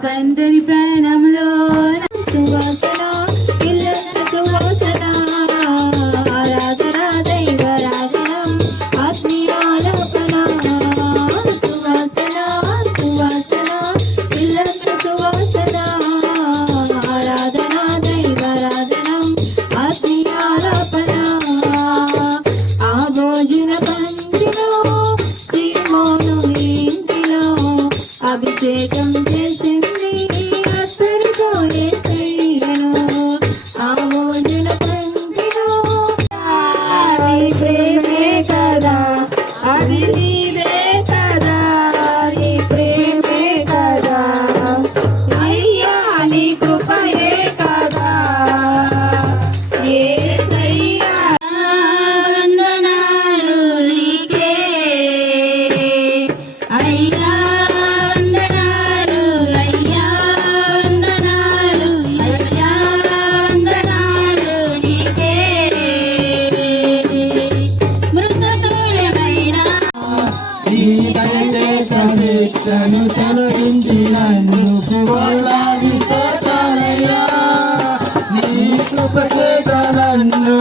మాకందరి ప్రాణంలో సువాసన ఇల్లంత సువాసన ఆరాధన దైవరాధనం ఆత్మీయాలపన సువాసన సువాసన ఇల్లంత సువాసన ఆరాధన దైవరాధనం ఆత్మీయాలపన ఆ భోజన పంచిలో శ్రీమోను అభిషేకం చేసింది అసలుతోనే చేయను ఆ భోజన పంక్తిలో నీ ప్రేమే కదా అది నీవే కదా నీ ప్రేమే కదా అయ్యా నీ కృపయే కదా యేసయ్యా వందనాలు నీకే అయ్యా శిక్షను తొలగించి నన్ను పూర్వాదిస్తానయ్యా నీ కృపచేత నన్ను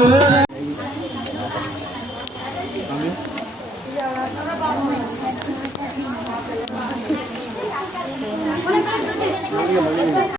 Gracias.